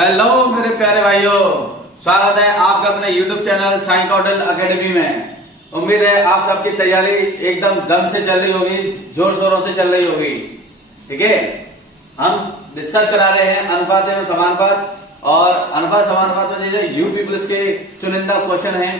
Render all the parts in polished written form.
Hello मेरे प्यारे भाइयों, स्वागत है आपका अपने YouTube channel science model academy में। उम्मीद है आप सबकी तैयारी एकदम दम से चल रही होगी, जोर शोरों से चल रही होगी। ठीक है, हम डिस्कस करा रहे हैं अनुपात एवं समानुपात, और अनुपात समानुपात में जैसे यूपी प्लस के चुनिंदा क्वेश्चन हैं,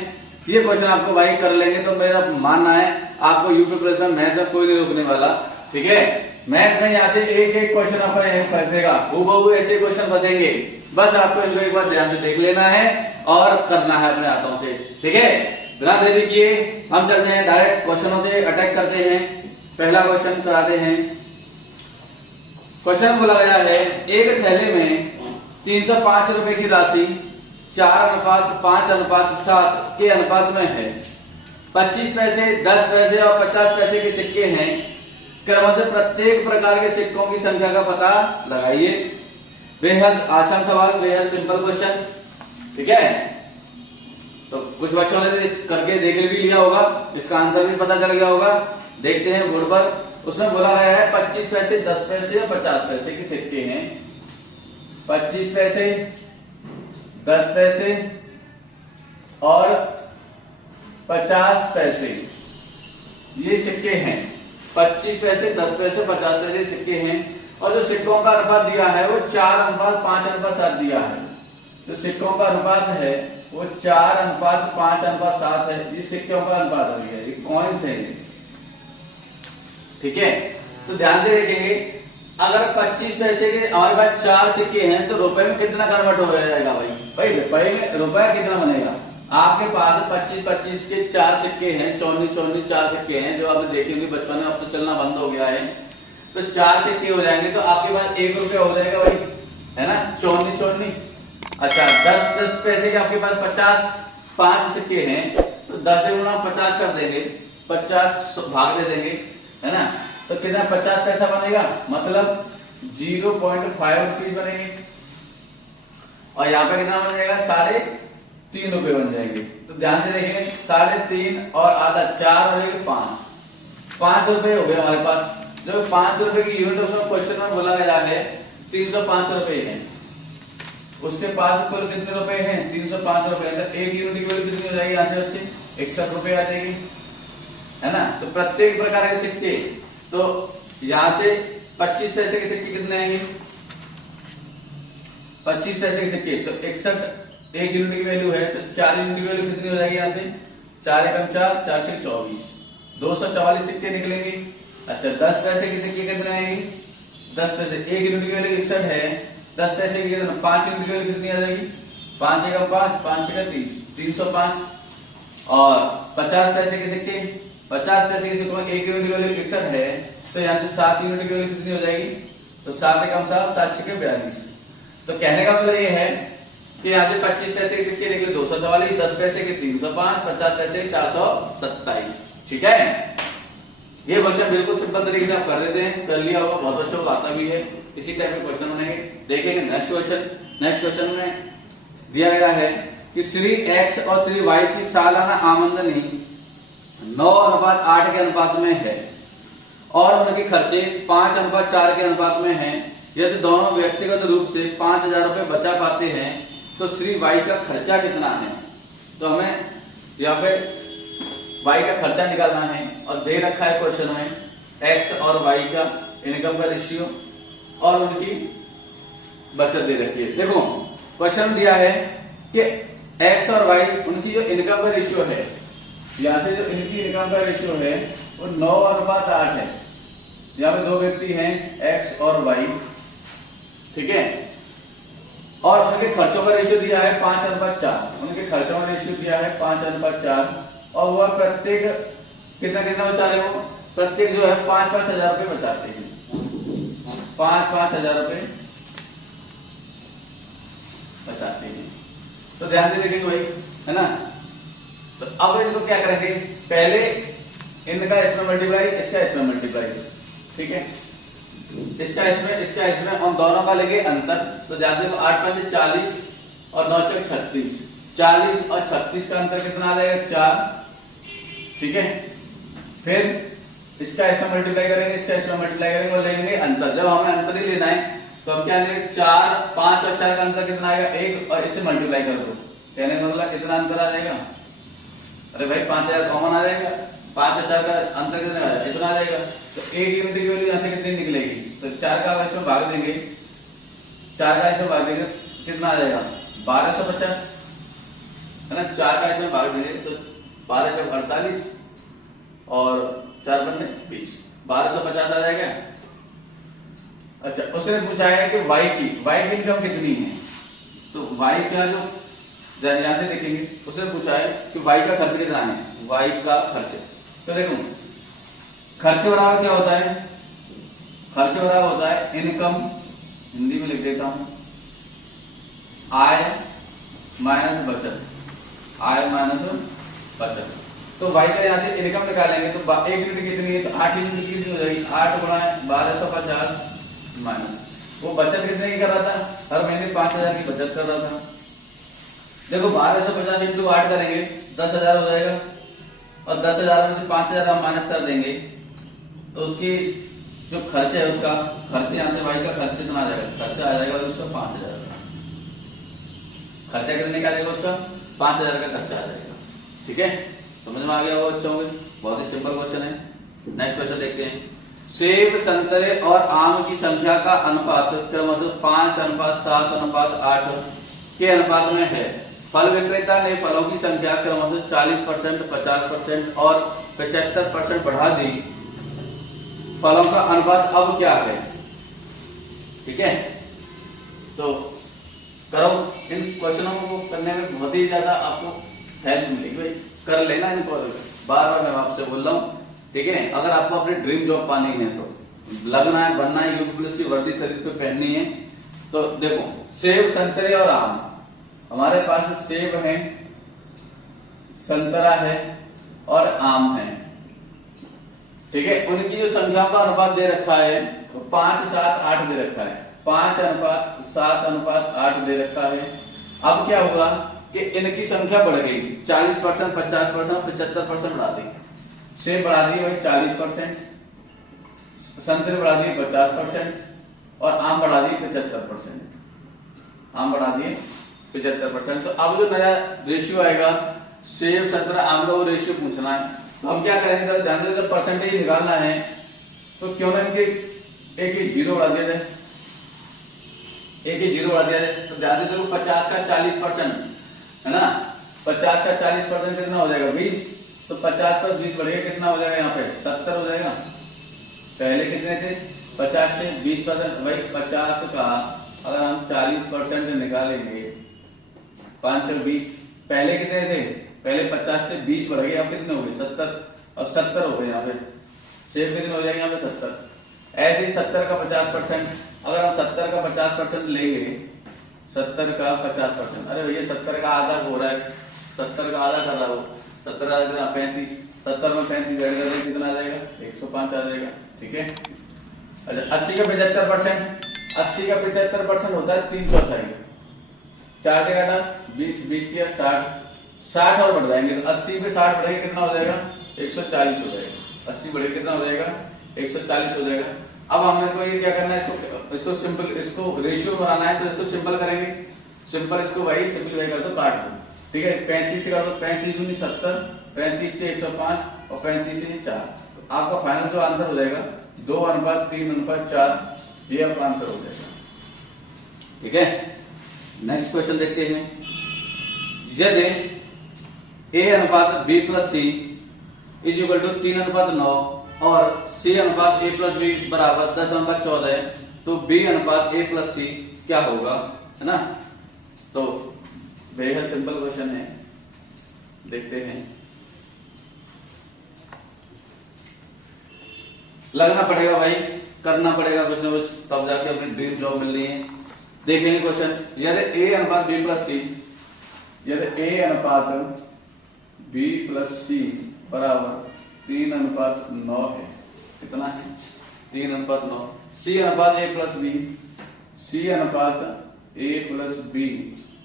ये क्वेश्चन आपको भाई कर लेंगे तो मेरा मानना है आपको यूपी प्लस में मैथ में कोई नहीं रोकने वाला। ठीक है, मैथ में यहाँ से एक एक क्वेश्चन आपका फंसेगा, हूबहू ऐसे क्वेश्चन फंसेंगे। बस आपको इनको एक बार ध्यान से देख लेना है और करना है अपने हाथों से। ठीक है, बिना देरी किए हम चलते हैं, डायरेक्ट क्वेश्चनों से अटैक करते हैं। पहला क्वेश्चन कराते हैं। क्वेश्चन बोला गया है, एक थैले में 305 रुपए की राशि 4:5:7 के अनुपात में है। 25 पैसे, 10 पैसे और 50 पैसे के सिक्के हैं। क्रमशः प्रत्येक प्रकार के सिक्कों की संख्या का पता लगाइए। बेहद आसान सवाल, बेहद सिंपल क्वेश्चन। ठीक है, तो कुछ बच्चों ने करके देख भी लिया होगा, इसका आंसर भी पता चल गया होगा। देखते हैं बोर्ड पर, उसमें बोला गया है 25 पैसे, 10 पैसे और 50 पैसे के सिक्के हैं। 25 पैसे, 10 पैसे और 50 पैसे ये सिक्के हैं। 25 पैसे, 10 पैसे, 50 पैसे सिक्के हैं, और जो सिक्कों का अनुपात दिया है वो 4:5:7 दिया है। जो सिक्कों का अनुपात है वो 4:5:7 है। ये सिक्कों का अनुपात है, ये कॉइन्स है। ठीक है, तो ध्यान से देखेंगे, अगर 25 पैसे के हमारे पास 4 सिक्के हैं तो रुपए में कितना कन्वर्ट हो जाएगा भाई रुपए में रुपया कितना बनेगा। आपके पास 25-25 के 4 सिक्के हैं, 54-54 4 सिक्के हैं, जो आपने देखे होंगे बचपन में, अब तो चलना बंद हो गया है। तो 4 सिक्के हो जाएंगे तो आपके पास 1 रुपया हो जाएगा भाई, है ना, 54-54। अच्छा, 10 पैसे के आपके पास 5 सिक्के हैं, तो 10 से गुना 50 कर देंगे, 50 भाग दे देंगे, है ना, तो कितना 50 पैसा बनेगा, मतलब 0.5 रुपीज बनेंगे। और यहाँ पे कितना बन जाएगा, 3.5 रुपए बन जाएंगे। तो ध्यान से देखेंगे, 3.5 और आधा 4 हो जाएंगे 5 रुपए हो गए हमारे पास। जो 5 रुपए की यूनिट उसमें क्वेश्चन में बोला गया है 305 रुपए है, उसके पास कुल कितने रुपए हैं, 305 रुपए। तो एक यूनिट की वैल्यू कितनी हो जाएगी यहाँ से बच्चे, 61 रुपए आ जाएगी, है ना। तो प्रत्येक प्रकार के सिक्के, तो यहाँ से 25 पैसे के सिक्के कितने आएंगे, 25 पैसे के सिक्के, तो 61 एक यूनिट की वैल्यू है, तो 4 यूनिट की वैल्यू कितनी हो जाएगी यहाँ से, 4 एकम 4, 4 से 24, 244 सिक्के निकलेंगे। अच्छा, 10 पैसे के सिक्के कितने आएंगे, 10 पैसे, एक यूनिट की वैल्यू 61 है, 10 पैसे की कितना, 5 यूनिट की वैल्यू कितनी आ जाएगी, 5 एकम 5, 5 से 30, 305। और 50 पैसे के सिक्के, 50 पैसे के सिक्के में एक यूनिट की वैल्यू 61 है, तो यहाँ से 7 यूनिट की वैल्यू कितनी हो जाएगी, तो 7 एकम 7, 7 से 42। तो कहने का मतलब ये है कि यहाँ से 25 पैसे के सिक्के निकले 244, 10 पैसे के 305, 50 पैसे 427। ठीक है, ये क्वेश्चन बिल्कुल सिंपल तरीके से आप कर देते हैं, कर लिया होगा, बहुत बच्चों को आता भी है। इसी टाइप के क्वेश्चन बनेंगे। देखेंगे नेक्स्ट क्वेश्चन। नेक्स्ट क्वेश्चन में दिया गया है कि श्री एक्स और श्री वाई की सालाना आमदनी 9:8 के अनुपात में है और उनके खर्चे 5:4 के अनुपात में हैं। यदि दोनों व्यक्तिगत रूप से 5,000 रुपए बचा पाते हैं तो श्री वाई का खर्चा कितना है। तो हमें यहाँ पे वाई का खर्चा निकालना है, और दे रखा है क्वेश्चन में एक्स और वाई का इनकम का रेशियो और उनकी बचत दे रखी है। देखो क्वेश्चन दिया है कि एक्स और वाई उनकी जो इनकम का रेशियो है, यहाँ से जो इनकी इनकम का रेशियो है वो 9:8 है। यहाँ पे 2 व्यक्ति हैं, एक्स और वाई, ठीक है, और उनके खर्चों का रेशियो दिया है 5:4। उनके खर्चों का रेशियो दिया है 5:4, और वह प्रत्येक कितना कितना बचा रहे हो, प्रत्येक जो है 5-5 हजार रुपए बचाते हैं, 5-5 हजार रुपए बचाते हैं। तो ध्यान से देखेंगे भाई, है ना। तो अब इनको क्या करेंगे, पहले इनका इसमें मल्टीप्लाई, इसका इसमें मल्टीप्लाई, ठीक है, इसका इसमें और दोनों का लेंगे अंतर। तो ध्यान देखो, 8 40 और 9 36, 40 और 36 का अंतर कितना आ जाएगा, 4। ठीक है, फिर इसका इसमें मल्टीप्लाई करेंगे, इसका इसमें मल्टीप्लाई करेंगे और लेंगे अंतर। जब हमें अंतर ही लेना है तो हम क्या लेंगे, 4, 5 और 4 का अंतर कितना आएगा, 1, और इससे मल्टीप्लाई कर दो, कहने का मतलब कितना अंतर आ जाएगा, अरे भाई 5000 कॉमन आ जाएगा, 5 और 4 का अंतर कितना आ जाएगा, इतना आ जाएगा। तो एक यूनिट की वैल्यू यहाँ से कितनी निकलेगी, तो 4 का इसमें भाग देंगे, 4 का इसमें भाग देंगे कितना आ जाएगा, 1250 है ना। 4 का इसमें भाग देंगे तो 12 चौक 48 और 4 बनने 20, 1250 आ जाएगा। अच्छा, उसने पूछा है कि y की इनकम कितनी है, तो y का जो यहां से देखेंगे, उसने पूछा है कि y का खर्च कितना है, y का खर्च। तो देखो खर्च बराबर क्या होता है, खर्च बराबर होता है इनकम, हिंदी में लिख देता हूं, आय माइनस बचत, आय माइनस बचत। तो y का यहां से इनकम निकालेंगे तो 1 यूनिट कितनी है, तो 8 यूनिट कितनी हो जाएगी, 8 गुणा 1250 माइनस वो बचत कितने की कर रहा था, हर महीने 5000 की बचत कर रहा था। देखो 1250 इंटू 8 करेंगे 10,000 हो जाएगा, और 10,000 में से 5,000 हम माइनस कर देंगे तो उसकी जो खर्च है उसका खर्च यहाँ से भाई का खर्च कितना आ जाएगा, खर्चा आ जाएगा उसका 5,000 का, खर्चा कितने का आ जाएगा उसका 5,000 का खर्चा आ जाएगा। ठीक है, समझ में आ गया वो, अच्छा होगा, बहुत ही सिंपल क्वेश्चन है। नेक्स्ट क्वेश्चन देखते हैं, सेब, संतरे और आम की संख्या का अनुपात क्रमशः 5:7:8 के अनुपात में है। फल विक्रेता ने फलों की संख्या क्रमशः 40%, 50% और 75% बढ़ा दी, फलों का अनुपात अब क्या है। ठीक है, तो करो, इन क्वेश्चनों को करने में बहुत ही ज्यादा आपको हेल्प मिलेगी भाई, कर लेना इनको, बार बार मैं आपसे बोल रहा हूँ। ठीक है, अगर आपको अपनी ड्रीम जॉब पानी है तो लगना है, बनना है, यूथ पुलिस की वर्दी शरीर पे पहननी है, तो देखो सेब, संतरे और आम, हमारे पास सेब है, संतरा है और आम है। ठीक है, उनकी जो संख्याओं का अनुपात दे रखा है तो 5:7:8 दे रखा है, 5:7:8 दे रखा है। अब क्या होगा कि इनकी संख्या बढ़ गई, 40%, 50%, 75% बढ़ा दी, सेब बढ़ा दिए भाई 40%, संतरे बढ़ा दिए 50% और आम बढ़ा दिए 75%, आम बढ़ा दिए 75%। तो अब जो नया रेशियो आएगा सेब, संतरा, आम का, वो रेशियो पूछना है। तो हम क्या करेंगे, ध्यान से जब परसेंटेज निकालना है तो क्यों ना इनके एक जीरो बढ़ा दिया जाए, एक ही जीरो बढ़ा दिया जाए। तो ध्यान से देखो 50 का 40% है ना, 50 का 40% कितना हो जाएगा 20, तो 50 पर 20 बढ़ेगा कितना हो जाएगा यहाँ पे 70 हो जाएगा। पहले कितने थे 50 थे, 20% भाई 50 का अगर हम 40% निकालेंगे 5 और 20, पहले कितने थे, पहले 50 थे, 20 बढ़ गए, अब कितने हो गए 70, अब 70 हो गए यहाँ पे, सेब कितने हो जाएंगे यहाँ पे 70। ऐसे ही 70 का 50%, अगर हम 70 का 50% लेंगे, 70 का 50%, अरे भैया 70 का आधा हो रहा है, 70 का आधा कर रहा हो, 70 आधा 35, 70 में 35 ऐड करेंगे कितना आ जाएगा 105 आ जाएगा। ठीक है, अच्छा 80 का 75%, 80 का 75% होता है 3/4, 4 से काटा 20, 20 किया 60, 60 और बढ़ जाएंगे, तो 80 पे 60 बढ़ेगा कितना हो जाएगा 140 हो जाएगा, 80 बढ़ेगा कितना हो जाएगा 140 हो जाएगा। अब हमें को ये क्या करना है, इसको सिंपल, इसको रेशियो बनाना है, तो इसको सिंपल करेंगे, सिंपल इसको भाई सिंपलीफाई कर दो, काट दो। ठीक है, 35 से कर दो, 35 दूनी 70, 35 से 105 और 35 से 4, तो आपका फाइनल जो आंसर हो जाएगा 2:3:4, ये आपका आंसर हो जाएगा। ठीक है, नेक्स्ट क्वेश्चन देखते हैं, यदि A/B+C = 3:9 और C/A+B बराबर 10:14 है, तो B/A+C क्या होगा, है ना। तो बेहद सिंपल क्वेश्चन है, देखते हैं, लगना पड़ेगा भाई, करना पड़ेगा कुछ ना कुछ, तब जाके अपनी ड्रीम जॉब मिलनी है। देखेंगे क्वेश्चन, यदि A/B+C, यदि A/B+C बराबर 3:9 है, कितना है 3:9, C/A+B, C/A+B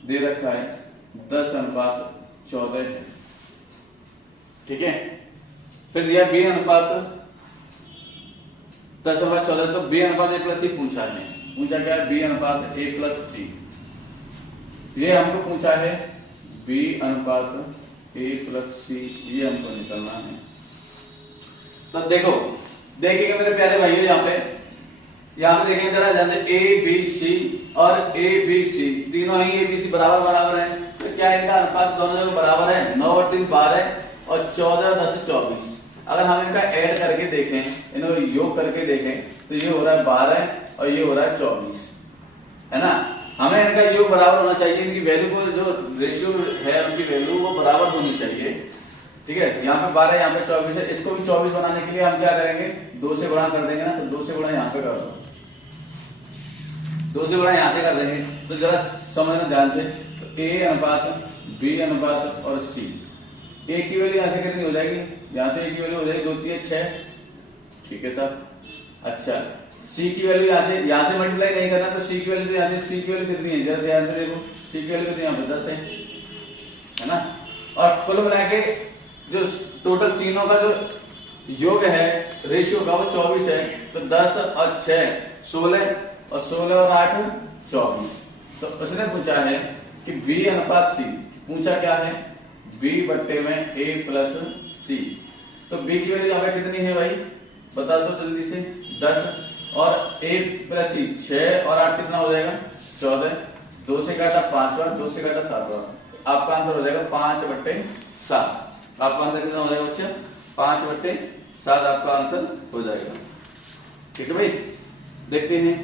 दे रखा है 10:14 है। ठीक है, फिर दिया B/10:14, तो B/A+C पूछा है, पूछा क्या है, बी अनुपात ए प्लस सी। ये हमको पूछा है बी अनुपात ए प्लस सी, ये हमको निकलना है। तो देखो देखिएगा मेरे प्यारे भाइयों, यहाँ पे देखेंगे जरा ध्यान से, ए बी सी और ए बी सी तीनों ही ए बी सी बराबर बराबर है। तो क्या इनका अनुपात दोनों जगह बराबर है, 9 और 3 12 और 14 और 10 24। अगर हम इनका ऐड करके देखें, इनको योग करके देखें, तो ये हो रहा है 12 और ये हो रहा है 24, है ना। हमें इनका योग बराबर होना चाहिए, इनकी वैल्यू को जो रेशियो है उनकी वैल्यू वो बराबर होनी चाहिए, ठीक है। यहाँ पे 12 यहाँ पे 24 है, इसको भी 24 बनाने के लिए हम क्या करेंगे, 2 से गुणा कर देंगे ना। तो 2 से गुणा यहाँ पे कर दो, 2 से गुणा यहाँ से कर देंगे। तो जरा समझना ध्यान से, तो ए अनुपात बी अनुपात और सी, ए की वैल्यू यहाँ से कितनी हो जाएगी, यहाँ से ए की वैल्यू हो जाएगी 2 3 6, ठीक है साहब। अच्छा, सी की वैल्यू यहाँ से मल्टीप्लाई नहीं करना, तो सी की वैल्यू यहाँ से, सी की वैल्यू कितनी है जरा ध्यान से देखो, सी की वैल्यू यहाँ पे 10 है ना। और कुल मिला के जो टोटल तीनों का जो योग है रेशियो का वो 24 है। तो 10 और 6 16 और 16 और 8 24। तो उसने पूछा है कि बी अनुपात सी, पूछा क्या है, बी बट्टे में ए प्लस सी। तो बी की वैल्यू यहाँ पे कितनी है भाई, बता दो जल्दी से, 10 और ए प्लस सी 6 और 8 कितना हो जाएगा 14, 2 से काटा 5 बार, 2 से काटा 7 बार, आपका आंसर हो जाएगा 5/7। आपका आंसर कितना हो जाएगा बच्चे, 5/7 आपका आंसर हो जाएगा, ठीक है भाई। देखते हैं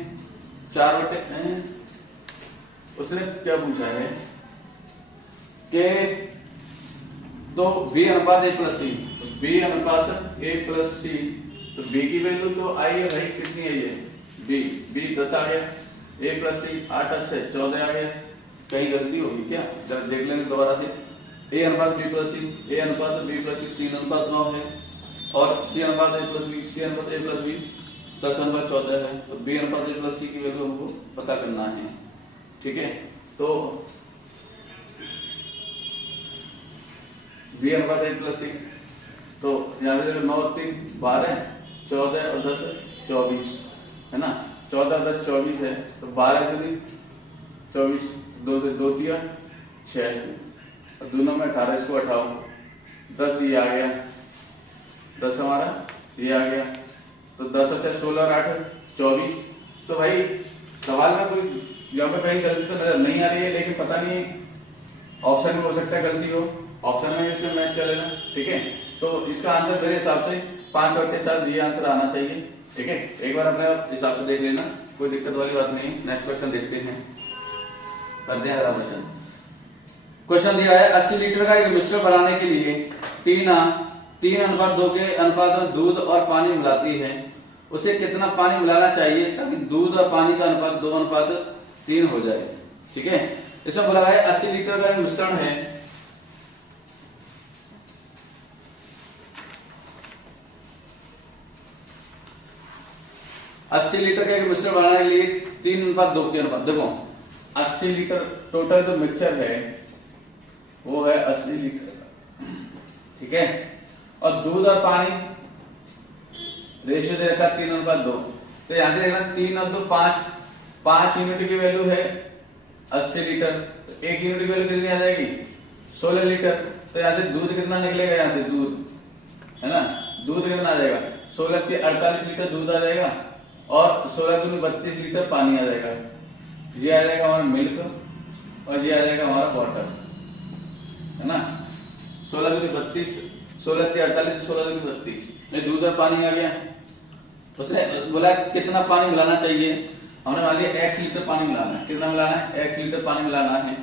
4/, उसने क्या पूछा है कि तो बी अनुपात ए प्लस सी, बी अनुपात ए प्लस सी, तो बी की वैल्यू तो आई है भाई, कितनी है ये, बी 10 आ गया, ए प्लस सी 8 से 14 आ गया। कहीं गलती होगी क्या, जरा देख लेंगे दोबारा से। ए अनुपात बी प्लस सी, ए अनुपात बी प्लस सी 3:9 है, और सी अनुपात ए प्लस बी, सी अनुपात ए प्लस बी 10:14 है। तो बी अनुपात ए प्लस सी की वैल्यू हमको पता करना है, ठीक है। तो बी अनुपात ए प्लस सी, तो यहाँ पे 9 3 12 14 और 10 24 है ना, 14 और 10 24 है। तो 12 दूनी 24, 2 से 2 दिया 6, और दोनों में 18, इसको 58, 10 ये आ गया, 10 हमारा ये आ गया। तो 10 और 16 और 8 24। तो भाई सवाल में कोई यहाँ पे कहीं गलती तो नजर नहीं आ रही है, लेकिन पता नहीं ऑप्शन में हो सकता है गलती हो, ऑप्शन में इसमें मैच कर लेना, ठीक है। तो इसका आंसर मेरे हिसाब से 5/7 ये आंसर आना चाहिए, ठीक है। एक बार अपने हिसाब से देख लेना, कोई दिक्कत वाली बात नहीं। नेक्स्ट क्वेश्चन देखते हैं, करते हैं अगला क्वेश्चन। क्वेश्चन दिया है 80 लीटर का एक मिश्रण बनाने के लिए टीना 3:2 के अनुपात में दूध और पानी मिलाती है, उसे कितना पानी मिलाना चाहिए ताकि दूध और पानी का अनुपात 2:3 हो जाए, ठीक है। इसमें बोला है 80 लीटर का एक मिश्रण है, अस्सी लीटर का एक मिश्रण बनाने के लिए 3:2 के अनुपात। देखो 80 लीटर टोटल जो मिक्सचर है वो है 80 लीटर, ठीक है। और दूध और पानी रेशियो दे रखा 3:2। तो यहां से देखना 3 और 2 5 यूनिट की वैल्यू है 80 लीटर, तो 1 यूनिट की वैल्यू कितनी आ जाएगी 16 लीटर। तो यहां से दूध कितना निकलेगा, यहां से दूध है ना, दूध कितना आ जाएगा 16 के 48 लीटर दूध आ जाएगा, और 16 दूनी 32 लीटर पानी आ जाएगा। ये आ जाएगा हमारा मिल्क, और ये आ जाएगा हमारा वाटर, है ना। 16 दूनी 32, 16 के 48, 16 दूनी 32, ये दूध और पानी आ गया। उसने बोला कितना पानी मिलाना चाहिए, हमने मान लिया x लीटर पानी मिलाना है। कितना मिलाना है, x लीटर पानी मिलाना है,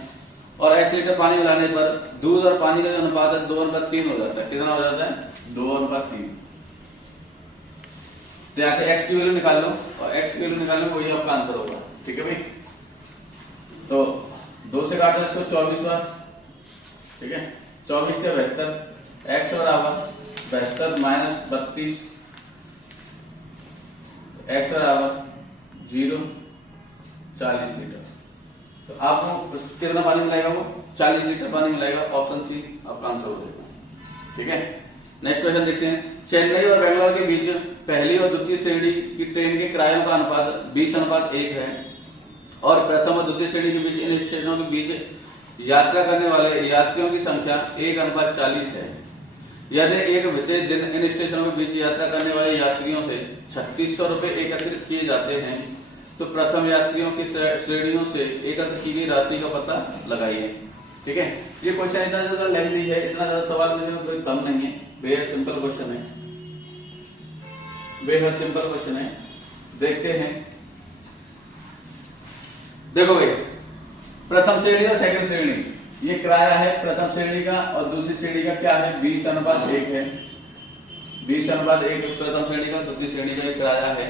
और x लीटर पानी मिलाने पर दूध और पानी का जो अनुपात है 2:3 हो जाता है। कितना हो जाता है 2:3। तो यहाँ से x की वैल्यू निकाल लो, और x की वैल्यू निकाल लो, वही आपका आंसर होगा, ठीक है भाई। तो 2 से काटो इसको 24 बार, ठीक है। 24 के 72, x बराबर 72 माइनस 32, x बराबर 0 40 लीटर। तो आपको कितना पानी मिलाएगा, वो 40 लीटर पानी मिलाएगा। ऑप्शन सी आपका आंसर हो जाएगा, ठीक है। नेक्स्ट क्वेश्चन देखते हैं। चेन्नई और बेंगलोर के बीच पहली और द्वितीय श्रेणी की ट्रेन के किरायों का अनुपात 20:1 है और प्रथम और द्वितीय श्रेणी के बीच इन स्टेशनों के बीच यात्रा करने वाले यात्रियों की संख्या 1:40 है। यदि एक विशेष दिन इन स्टेशनों के बीच यात्रा करने वाले यात्रियों से 3600 रुपए एकत्रित किए जाते हैं तो प्रथम यात्रियों की श्रेणियों से एकत्र की गई राशि का पता लगाइए। ठीक है, ये क्वेश्चन इतना ज्यादा लेंथी है, इतना ज्यादा सवाल में कोई कम नहीं है, बेहद सिंपल क्वेश्चन है, बेहद सिंपल क्वेश्चन है। देखते हैं, देखो भाई प्रथम श्रेणी और सेकंड श्रेणी, ये किराया है प्रथम श्रेणी का और दूसरी श्रेणी का क्या है 20:1 है। 20:1 प्रथम श्रेणी का, द्वितीय श्रेणी का किराया है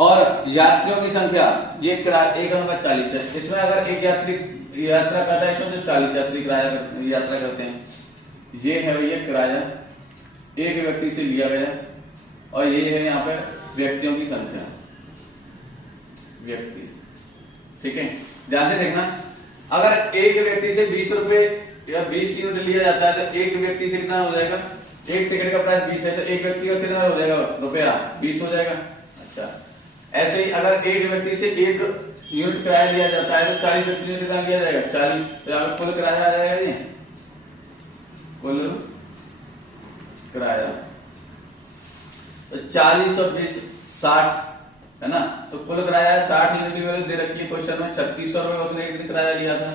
और यात्रियों की संख्या ये किराया 1:40 है। इसमें अगर एक यात्री यात्रा करता है इसमें तो 40 यात्री किराया यात्रा करते हैं। ये है भैया किराया एक व्यक्ति से लिया गया और ये है यहाँ पे व्यक्तियों की संख्या, व्यक्ति। ठीक है, ध्यान से देखना, अगर एक व्यक्ति से 20 रुपए या 20 यूनिट लिया जाता है तो एक व्यक्ति से कितना हो जाएगा, एक टिकट का प्राइस 20 है तो एक व्यक्ति का कितना हो जाएगा रुपया 20 हो जाएगा। अच्छा, ऐसे ही अगर एक व्यक्ति से एक यूनिट किराया लिया जाता है तो 40 व्यक्ति से कितना लिया जाएगा 40, तो यहाँ पे कुल किराया आ जाएगा ये कुल किराया तो 40 और 20 60 है ना, तो कुल किराया 60 यूनिट की वैल्यू दे रखी है क्वेश्चन में। 3600 रुपए उसने एक दिन किराया लिया था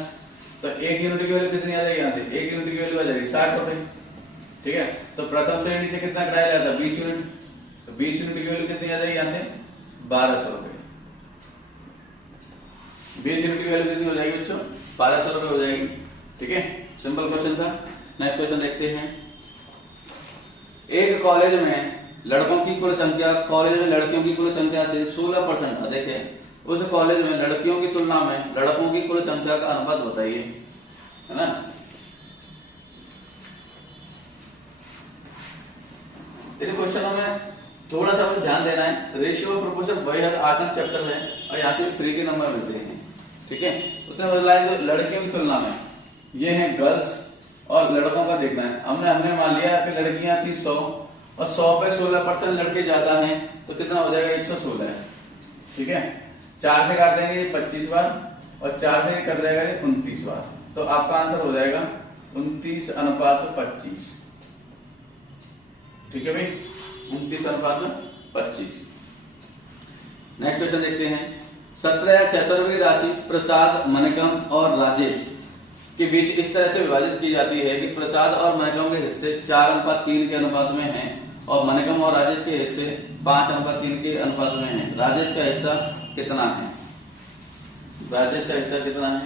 तो एक यूनिट की वैल्यू कितनी आ जाएगी, यहाँ से एक यूनिट की वैल्यू आ जाएगी 60 रुपए। ठीक है, तो प्रथम श्रेणी से कितना किराया लिया था 20 यूनिट, तो 20 यूनिट की वैल्यू कितनी आ जाएगी यहाँ से 1200 रुपए। 20 यूनिट की वैल्यू कितनी हो जाएगी बच्चों 1200 रुपए हो जाएगी। ठीक है, सिंपल क्वेश्चन था। नेक्स्ट क्वेश्चन देखते हैं, एक कॉलेज में लड़कों की कुल संख्या कॉलेज में लड़कियों की कुल संख्या से 16% अधिक है, उस कॉलेज में लड़कियों की तुलना में लड़कों की कुल संख्या का अनुपात बताइए, है ना। इन क्वेश्चनों में थोड़ा सा ध्यान देना है, रेशियो प्रोपोर्शन बेहद आसान चैप्टर है और यहाँ से फ्री के नंबर मिलते हैं। ठीक है, उसने बताया जो लड़कियों की तुलना में ये है गर्ल्स और लड़कों का देखना है। हमने मान लिया कि लड़कियां थी 100 और 100 पे 16% लड़के ज्यादा हैं तो कितना हो जाएगा 116 है। ठीक है, 4 से काट देंगे 25 बार और 4 से कर जाएगा 29 बार, तो आपका आंसर हो जाएगा 29:25। ठीक है भाई, 29:25। नेक्स्ट क्वेश्चन देखते हैं, 17 या 600 रुपए की राशि प्रसाद, मणिकम और राजेश के बीच इस तरह से विभाजित की जाती है कि प्रसाद और मणिकम के हिस्से 4:3 के अनुपात में हैं और मणिकम और राजेश के हिस्से 5:3 के अनुपात में हैं। राजेश का हिस्सा कितना है, राजेश का हिस्सा कितना है,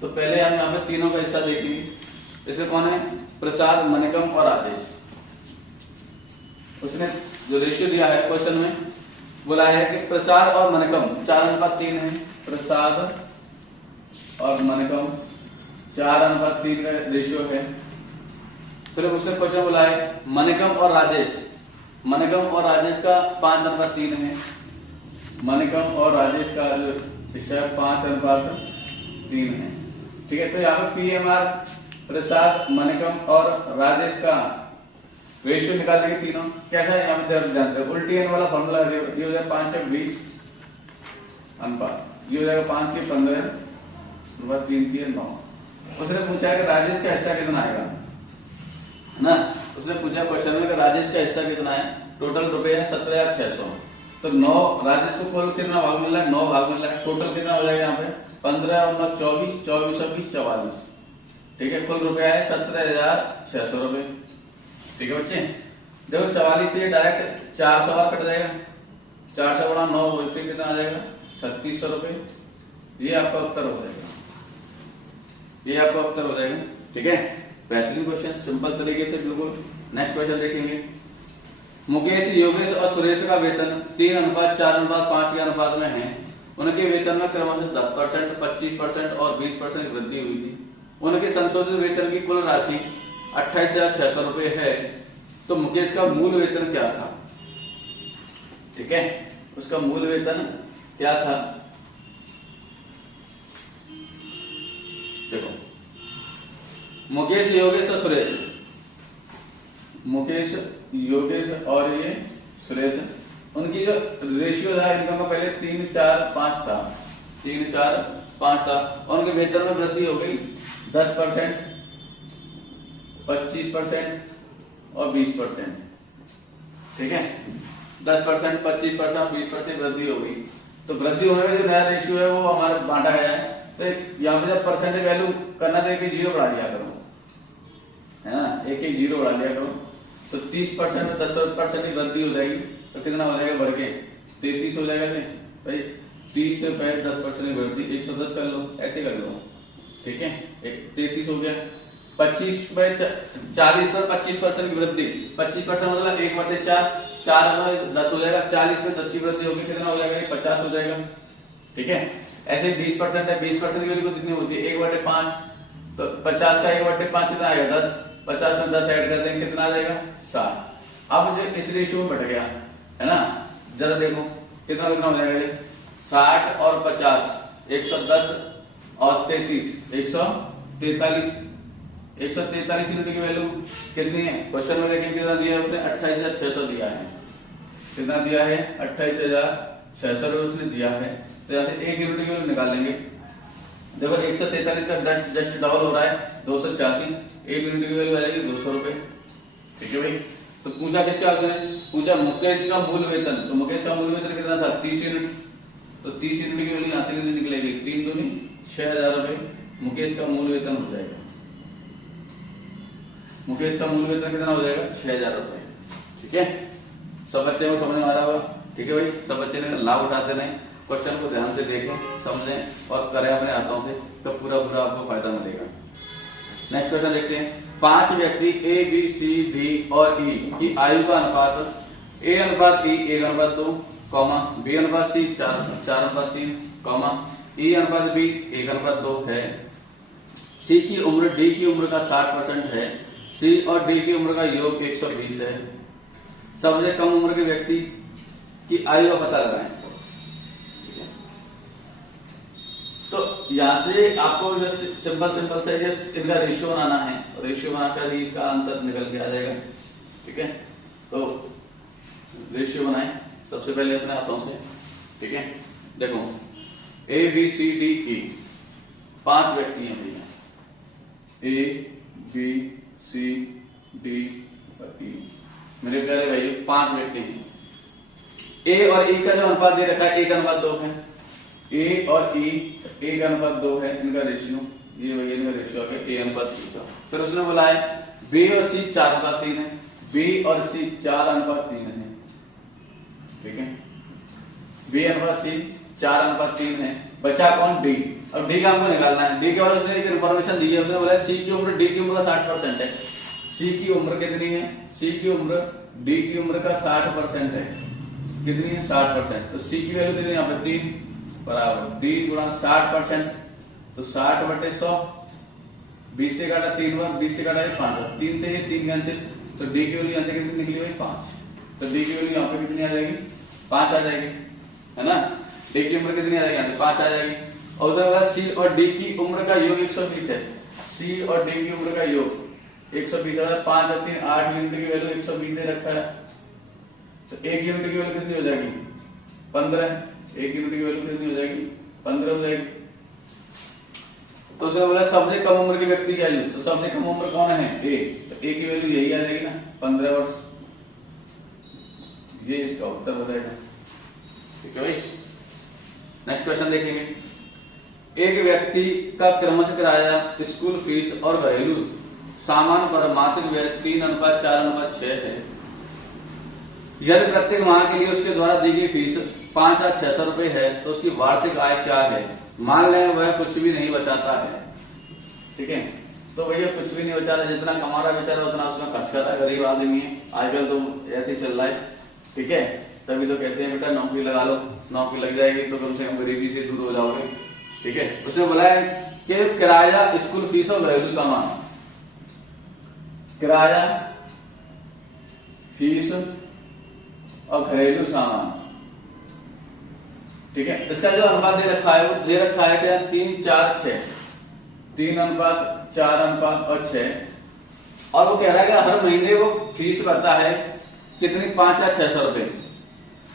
तो पहले हम यहाँ पे तीनों का हिस्सा देखेंगे। इसमें कौन है प्रसाद, मणिकम और राजेश। उसने जो रेशियो दिया है क्वेश्चन में बोला है कि प्रसाद और मणिकम 4:3 है, प्रसाद और मणिकम 4:3 का रेशियो है। फिर उसने क्वेश्चन बोला है मणिकम और राजेश, मणिकम और राजेश का 5:3 है, मणिकम और राजेश का जो हिस्सा है 5:3 है। ठीक है, तो यहाँ पे पीएमआर प्रसाद, मणिकम और राजेश का रेशियो निकालने के तीनों कैसा है यहाँ पे जानते हैं, उल्टी एन वाला फॉर्मूला ये हो जाएगा 5:20 अनुपात, ये हो जाएगा 5 के 15 3 के 9। उसने पूछा है कि राजेश का हिस्सा कितना आएगा, है ना। उसने पूछा क्वेश्चन में कि राजेश का हिस्सा कितना है, टोटल रुपए है 17,600, तो 9 राजेश को कुल कितना भाग मिल रहा है 9 भाग मिल रहा है, टोटल कितना हो जाएगा यहाँ पे 15 और 9 24, 24 और 20 44। ठीक है, कुल रुपया है 17,600 रुपए। ठीक है बच्चे, देखो 44 से डायरेक्ट 400 बार कट जाएगा, 400 गुणा 9 इससे कितना आ जाएगा 3600 रुपए। ये आपका उत्तर हो जाएगा, ये आपका उत्तर हो जाएगा। ठीक है, बेहतरीन क्वेश्चन, सिंपल तरीके से बिल्कुल। नेक्स्ट क्वेश्चन देखेंगे, मुकेश, योगेश और सुरेश का वेतन 3:4:5 के अनुपात में है। उनके वेतन में क्रमशः 10%, 25% और 20% वृद्धि हुई थी। उनके संशोधित वेतन की कुल राशि 28,600 रुपए है, तो मुकेश का मूल वेतन क्या था। ठीक है, उसका मूल वेतन क्या था, देखो मुकेश, योगेश और सुरेश, मुकेश, योगेश और ये सुरेश, उनकी जो रेशियो था इनकम का पहले 3-4-5 था, 3-4-5 था, और उनके वेतन में वृद्धि हो गई 10%, 25% और 20%। ठीक है, 10%, 25%, 20% वृद्धि हो गई। तो वृद्धि होने में जो नया रेशियो है वो हमारे बांटा गया है। तो यहाँ पे जब परसेंटेज वैल्यू करना तो एक जीरो बढ़ा दिया करो, है ना, एक जीरो बढ़ा दिया करो। तो 30% में 10% की वृद्धि हो जाएगी तो कितना हो जाएगा, बढ़ के 33 हो जाएगा। भाई 30 पे 10% की वृद्धि 110 कर लो, ऐसे कर लो। ठीक है, 33 हो गया। 25 पे 40 पर 25% की वृद्धि, 25% मतलब 1/4, 4 में 10 हो जाएगा। 40 में 10 की वृद्धि होगी, कितना हो जाएगा, 50 हो जाएगा। ठीक है, ऐसे 20% है, 20% की वैल्यू कितनी होती है, 1/5। तो 50 का 1/5 कितना आएगा, 10। 50 में 10 ऐड कर देंगे, कितना आ जाएगा, 60। अब मुझे इस रेशियो में बढ़ गया, है ना, जरा देखो कितना कितना हो जाएगा, 60 और 50, 110 और 33, 143। 143 यूनिट की वैल्यू कितनी है, क्वेश्चन में देखिए कितना दिया है उसने, 28,600 दिया है। कितना दिया है, 28,600 रुपये उसने दिया है। तो यहाँ से 1 यूनिट की वैल्यू निकाल लेंगे। देखो 143 का जस्ट डबल हो रहा है, 286। 1 यूनिट की वैल्यू आ जाएगी 200 रुपए। ठीक है भाई, तो पूछा किसका, पूछा मुकेश का मूल वेतन। तो मुकेश का मूल वेतन कितना था, 30 यूनिट। तो 30 यूनिट की वैल्यू यहाँ से कितनी निकलेगी, 3 दूनी 6,000 रुपए मुकेश का मूल वेतन हो जाएगा। मुकेश का मूल वेतन कितना हो जाएगा, 6,000 रुपए। ठीक है, सब बच्चे को समझ में आ रहा होगा। ठीक है भाई, सब बच्चे ने लाभ उठाते रहे, क्वेश्चन को ध्यान से देखें, समझें और करें अपने हाथों से, तो पूरा आपको फायदा मिलेगा। नेक्स्ट क्वेश्चन देखते हैं। 5 व्यक्ति ए, बी, सी, डी और ई की आयु का अनुपात ए अनुपात ई 1:2, बी अनुपात सी 4:3, ई अनुपात बी 1:2 है। सी की उम्र डी की उम्र का 60% है। सी और डी की उम्र का योग 120 है। सबसे कम उम्र के व्यक्ति की आयु का पता लगाएं। तो यहां से आपको सिंपल से इनका रेशियो बनाना है, रेशियो बनाकर ही इसका आंसर निकल के आ जाएगा। ठीक है, तो रेशियो बनाएं सबसे पहले अपने हाथों से। ठीक है, देखो ए, बी, सी, डी, ई 5 व्यक्ति हैं भैया, ए, बी, सी, डी और ई। मेरे प्यारे भाई 5 व्यक्ति हैं। ए और ई का जो अनुपात दे रखा है 1:2 है। ए और ई 1:2 है इनका रेशियो, ये वही इनका रेशियो आ गया A/3 का। फिर उसने बोला है बी और सी 4:3 है, बी और सी 4:3 है। ठीक है, बी अनुपात सी 4:3 है। बचा कौन, डी। अब डी का हमको निकालना है। डी के बारे में उसने इन्फॉर्मेशन दी है, उसने बोला सी की उम्र डी की उम्र का 60% है। सी की उम्र कितनी है, सी की उम्र डी की उम्र का 60% है। कितनी है, 60%। तो सी की वैल्यू कितनी है यहाँ पे, 3 बराबर डी गुणा 60%। तो 60/100, 20 से काटा 3 बार, 20 से काटा 5, 3 से ये 3 कैंसिल। तो डी की वैल्यू यहाँ से कितनी निकली हुई, 5। तो डी की वैल्यू यहाँ पे कितनी आ जाएगी, 5 आ जाएगी, है ना। डी की उम्र कितनी आ जाएगी, यहाँ पे 5 आ जाएगी। और उधर सी और डी की उम्र का योग 120 है। सी और डी की उम्र का योग 120 है। 5 और 3 8 यूनिट की वैल्यू 120 दे रखा है। तो 1 यूनिट की वैल्यू कितनी हो जाएगी, 15। 1 यूनिट की वैल्यू कितनी हो जाएगी, 15 हो जाएगी। तो उसने बोला सबसे कम उम्र के व्यक्ति की आयु। तो सबसे कम उम्र कौन है, ए। तो ए की वैल्यू यही आ जाएगी ना, 15 वर्ष। ये इसका उत्तर हो जाएगा। ठीक है भाई, नेक्स्ट क्वेश्चन देखेंगे। एक व्यक्ति का क्रमशः किराया, स्कूल फीस और घरेलू सामान पर मासिक व्यय 3:4:6 है। यदि प्रत्येक माह के लिए उसके द्वारा दी गई फीस 5,600 रुपए है तो उसकी वार्षिक आय क्या है। मान लें वह कुछ भी नहीं बचाता है। ठीक है, तो भैया कुछ भी नहीं बचाता, जितना कमा रहा बेचारा उतना उसका खर्च कर रहा है। गरीब आदमी है, आजकल तो ऐसे ही चल रहा है। ठीक है, तभी तो कहते हैं बेटा नौकरी लगा लो, नौकरी लग जाएगी तो कम से कम गरीबी से दूर हो जाओगे। ठीक है, उसने बोला है कि किराया, स्कूल फीस और घरेलू सामान, किराया, फीस और घरेलू सामान। ठीक है, इसका जो अनुपात दे रखा है वो दे रखा है क्या, 3:4:6, 3:4:6। और वो कह रहा है कि हर महीने वो फीस भरता है कितनी, 5,600 रुपए।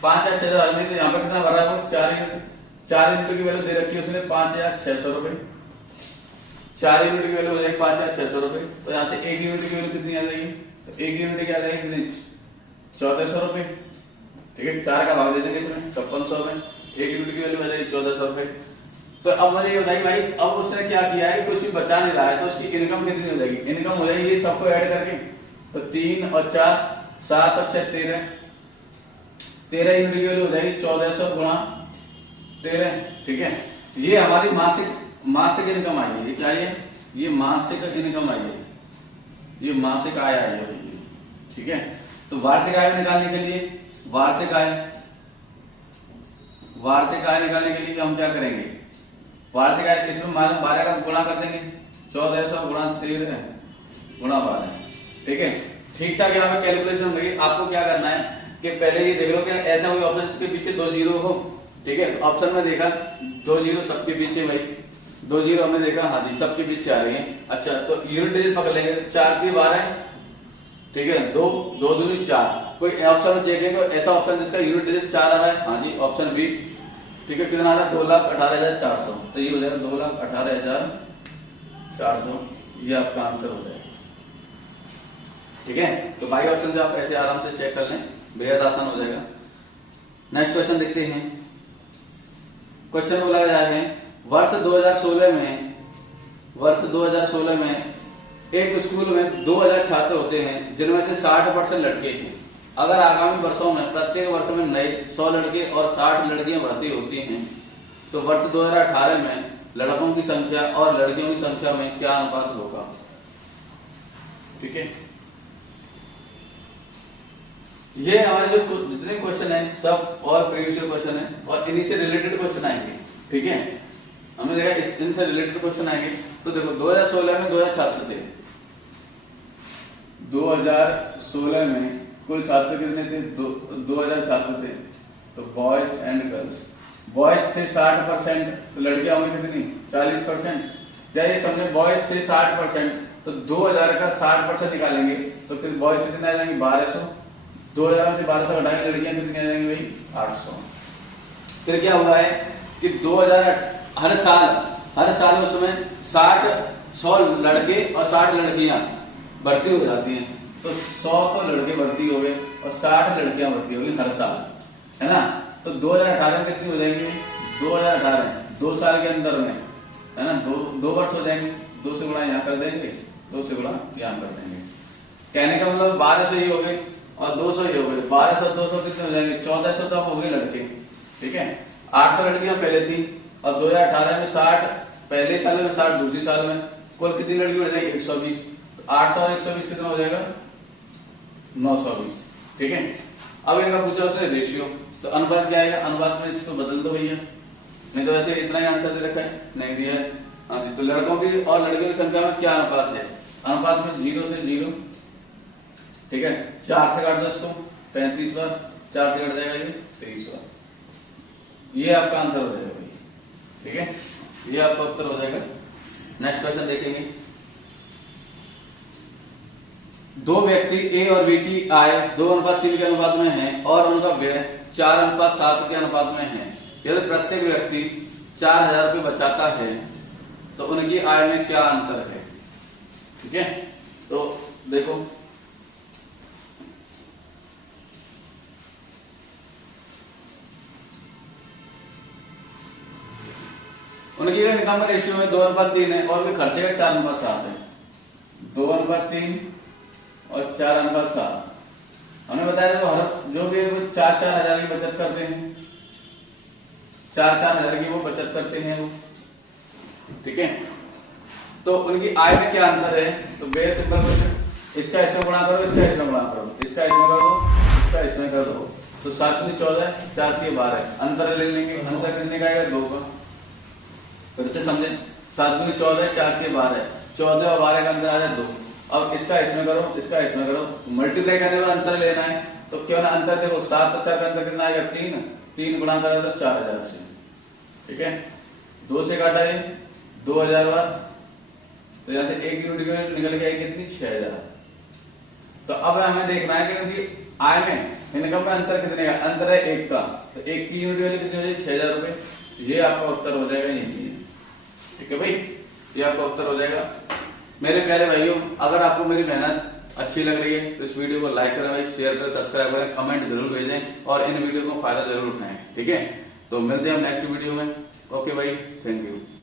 5,600 हर महीने। यहाँ पे कितना भरा है वो, 4 यूनिट की वैल्यू दे रखी है उसने 5,600 रुपए। 4 यूनिट की वैल्यू हो जाएगी 5,600 रुपए। तो यहाँ से 1 यूनिट की वैल्यू कितनी आ जाएगी, तो 1 यूनिट की आ जाएगी कितनी, 1,400 रुपए। ठीक है, 4 का भाग दे देंगे इसमें 5600 में, 1 यूनिट की वैल्यू आ जाएगी 1,400 रुपए। तो अब मुझे ये बताइए भाई, अब उसने क्या किया है, कुछ भी बचा नहीं रहा है, तो उसकी इनकम कितनी हो जाएगी, इनकम हो जाएगी ये सबको ऐड करके, तो 3 और 4 7 और 6 13 यूनिट की वैल्यू हो जाएगी 1,400 गुणा 13। ठीक है, ये हमारी मासिक इनकम आई है। ये क्या है, ये मासिक इनकम आई है, ये मासिक आय आई है। ठीक है, तो वार्षिक आय निकालने के लिए वार्षिक आय निकालने के लिए हम क्या करेंगे, वार्षिक आय इसमें 12 का गुणा कर देंगे, 1,400 गुणा 13 गुणा 12। ठीक है, ठीक ठाक यहाँ पे कैलकुलेशन होगी। आपको क्या करना है कि पहले ये देख लो कि ऐसा कोई ऑप्शन के पीछे 2 जीरो हो। ठीक है, तो ऑप्शन में देखा 2 जीरो सबके पीछे, भाई 2 जीरो हमने देखा, हाँ जी सबके पीछे आ रही है। अच्छा, तो यूनिट डिजिट पकड़ लेंगे, 4 की 12। ठीक है, 2 दूनी 4। कोई ऑप्शन देखेंगे ऐसा ऑप्शन जिसका यूनिट डिजिट 4 आ रहा है, हाँ जी ऑप्शन बी। ठीक है, कितना आ रहा है, 2,18,400। तो ये हो जाएगा 2,18,400, ये आपका आंसर हो जाएगा। ठीक है, तो बाई ऑप्शन से आप ऐसे आराम से चेक कर लें, बेहद आसान हो जाएगा। नेक्स्ट क्वेश्चन देखते हैं। क्वेश्चन बोला गया है, वर्ष 2016 में एक स्कूल में 2,000 छात्र होते हैं जिनमें से 60% लड़के हैं। अगर आगामी वर्षों में प्रत्येक वर्ष में नए 100 लड़के और 60 लड़कियां भर्ती होती हैं, तो वर्ष 2018 में लड़कों की संख्या और लड़कियों की संख्या में क्या अनुपात होगा। ठीक है, ये हमारे जो जितने क्वेश्चन है सब और प्रीवियस क्वेश्चन है और इन्हीं से रिलेटेड क्वेश्चन आएंगे। ठीक है, हमने देखा इनसे रिलेटेड क्वेश्चन आएंगे। तो देखो 2016 में 2,000 छात्र थे, 2016 में कुल छात्र कितने थे, 2,000 छात्र थे। तो बॉयज एंड गर्ल्स, बॉयज थे 60%, तो लड़कियां होंगी कितनी, 40%। क्या ये समझे, बॉयज थे 60%, तो 2,000 का 60% निकालेंगे तो फिर बॉयज कितने आ जाएंगे, 1,200। 2,000 से 1,200 घटाएंगे, लड़कियां कितनी आ जाएंगी भाई, 800। फिर क्या हुआ है कि 2000 हर साल उसमें 100 लड़के और 60 लड़कियां भर्ती हो जाती हैं। तो 100 तो लड़के भर्ती हो गए और 60 लड़कियां भर्ती हो गई हर साल, है ना। तो 2018 में कितनी हो जाएंगी, 2018 2 साल के अंदर में, है ना, 2 वर्ष हो जाएंगे। 2 से गुणा यहाँ कर देंगे, 2 से गुणा यहाँ कर देंगे। कहने का मतलब 1200 ही हो गए और 200 ही हो गए। 1200 200 कितने हो जाएंगे, 1,400 तक हो गए लड़के। ठीक है, 800 लड़कियां पहले थी और 2018 में 60 पहले साल में, 60 दूसरी साल में, कुल कितनी लड़की हो जाएगी, 120। 800 और 120 कितना हो जाएगा, 920। ठीक है, अब इनका पूछा उसने रेशियो, तो अनुपात क्या आएगा, अनुपात में इसको बदल दो भैया, नहीं तो वैसे इतना ही आंसर दे रखा है, नहीं दिया है। हाँ जी, तो लड़कों की और लड़कियों की संख्या में क्या अनुपात है, अनुपात में 0 से 0। ठीक है, 4 से काट दो इसको, 35 बार, 4 से कट जाएगा ये 23 बार। ये आपका आंसर हो जाएगा भाई। ठीक है, ये आपका उत्तर हो जाएगा। नेक्स्ट क्वेश्चन देखेंगे। 2 व्यक्ति ए और बी की आय 2:3 के अनुपात में है और उनका व्यय 4:7 के अनुपात में है। यदि प्रत्येक व्यक्ति 4,000 रुपये बचाता है तो उनकी आय में क्या अंतर है। ठीक है, तो देखो उनकी इनकम का रेशियो में 2:3 है और खर्चे का 4:7 है। 2:3 और 4:7। हमने बताया था हर जो भी 4-4 हजार की बचत करते हैं, 4-4 हजार की वो बचत करते हैं वो। ठीक है, तो उनकी आय में क्या अंतर है, तो बेस सिंपल क्वेश्चन, इसका इसमें गुणा करो, इसका इसमें गुणा करो, इसका इसमें कर दो, इसका इसमें कर दो। तो 7 दूनी 14, 4 की 12, अंतर ले लेंगे, अंतर कितने का आएगा, 2 का। फिर से समझे, 7 दूनी 14, 4 की 12, 14 और 12 का अंतर आ जाए 2। अब इसका इसमें करो, इसका इसमें करो, मल्टीप्लाई करने वाला अंतर लेना है। तो क्यों ना अंतर देखो, 7 और 4 का अंतर कितना आएगा, 3 गुणा करा तो 4,000 से। ठीक है, 2 से काटा है 2,000 बार, तो यहाँ से 1 यूनिट निकल के आएगी कितनी, 6,000। तो अब हमें देखना है कि उनकी आय में इनकम में अंतर कितने का, अंतर है 1 का, तो 1 की यूनिट वैल्यू कितनी हो जाएगी 6,000 रुपए। ये आपका उत्तर हो जाएगा, ये चीज। ठीक है भाई, ये आपका उत्तर हो जाएगा। मेरे प्यारे भाइयों, अगर आपको मेरी मेहनत अच्छी लग रही है तो इस वीडियो को लाइक करें भाई, शेयर करें, सब्सक्राइब करें, कमेंट जरूर भेजें और इन वीडियो को फायदा जरूर उठाएं। ठीक है, तो मिलते हैं हम नेक्स्ट वीडियो में। ओके भाई, थैंक यू।